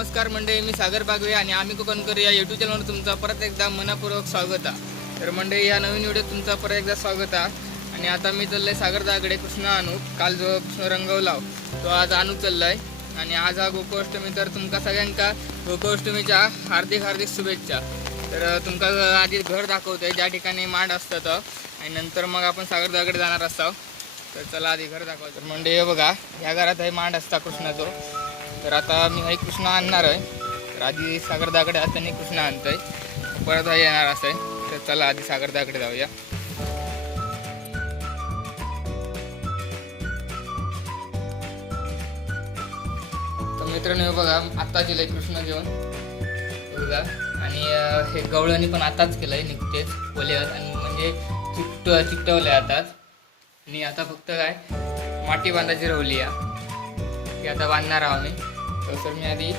नमस्कार मंडळी, मी सागर बागवे आणि आम्ही कोकणकर या यूट्यूब चॅनलवर तुमचं परत एकदा मनपूर्वक स्वागत आहे। तर मंडळी, या नवीन व्हिडिओत तुमचं परत एकदा स्वागत आहे। आणि आता मी चाललोय सागरदाकडे कृष्ण आणू। काल जो कृष्ण रंगवला तो आज आणू चाललाय। आणि आज हा गोकुळाष्टमी, तर तुमका सगळ्यांका गोकुळाष्टमीच्या हार्दिक हार्दिक शुभेच्छा। तर तुमका आधी घर दाखवतोय ज्या ठिकाणी मांड असतात आणि नंतर मग आपण सागरदाकडे जाणार असतो। तर चला आधी घर दाखवतो। तर मंडळी हे बघा, या घरात हे मांड असता कृष्णाचो। तर आता मी हा कृष्ण आणणार आहे। तर आधी सागरदाकडे आता मी कृष्ण आणतोय, परत हा येणार असं आहे। तर चला आधी सागरदाकडे जाऊया। तर मित्रांनो हे बघा, आत्ता दिलंय कृष्ण जेवण बघा। आणि हे गवळणी पण आताच केलंय, निघतेच ओले आणि म्हणजे चिकटवलंय आताच। आणि आता फक्त काय माती बांधायची राहिली आहे, की आता बांधणार आहोत आम्ही। तर मी आधी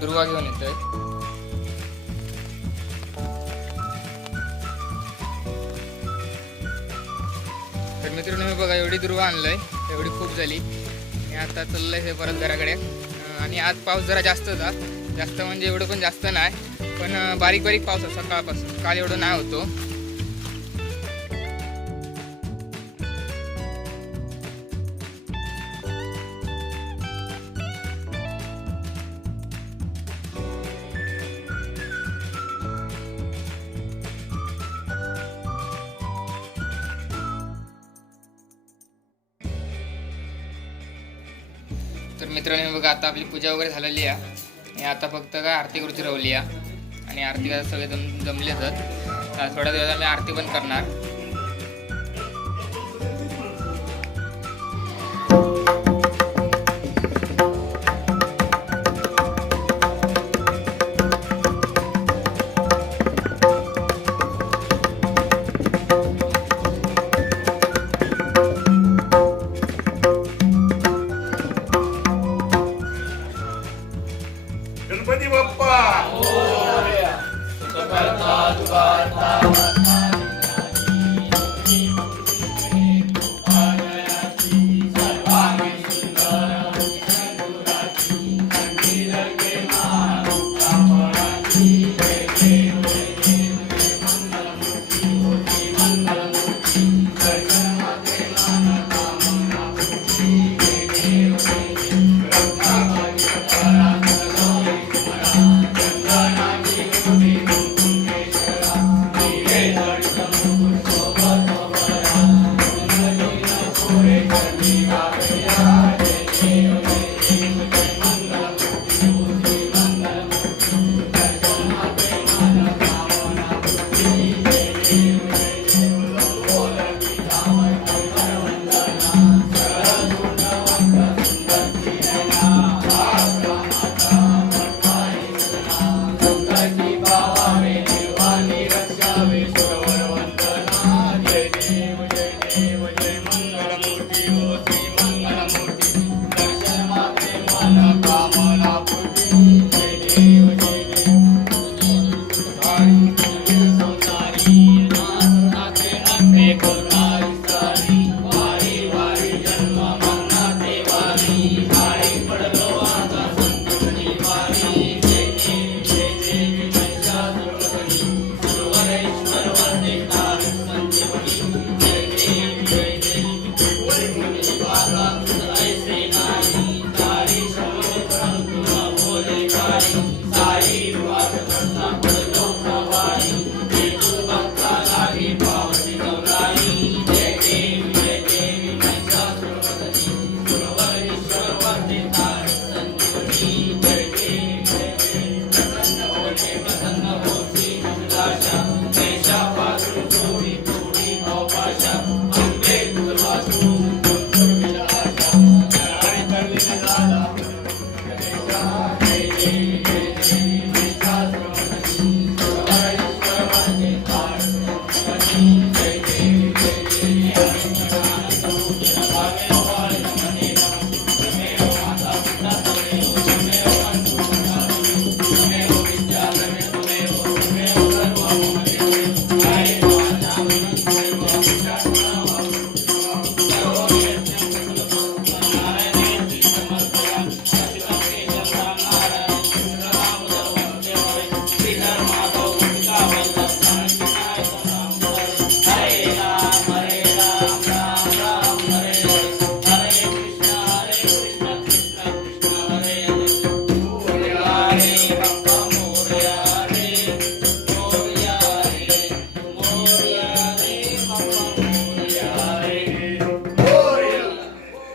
दुर्वा घेऊन येतोय। तर मित्रांनो हे बघा, एवढी दुर्वा आणलंय, एवढी खूप झाली। आणि आता चाललंय हे परत घराकडे। आणि आज पाऊस जरा जास्त होता, जास्त म्हणजे एवढं पण जास्त नाही, पण बारीक बारीक पाऊस होता सकाळपासून। काल एवढं नाही होतो। तर मित्रांनो बघा, आता आपली पूजा वगैरे झालेली आहे आणि आता फक्त काय आरती करूची राहिली आहे। आणि आरती करायला सगळे जमले जात। थोड्या वेळात मी आरती पण करणार। गणपती बाप्पा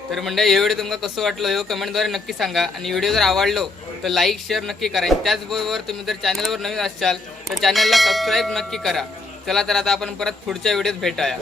तर मंडळी हे व्हिडिओ तुम्हाला कसं वाटलं हे कमेंटद्वारे नक्की सांगा आणि व्हिडिओ जर आवडलो तर लाईक शेअर नक्की करा. त्याचबरोबर तुम्ही जर चॅनलवर नवीन असाल तर चॅनलला सबस्क्राईब नक्की करा. चला तर आता आपण परत पुढच्या व्हिडिओत भेटाया.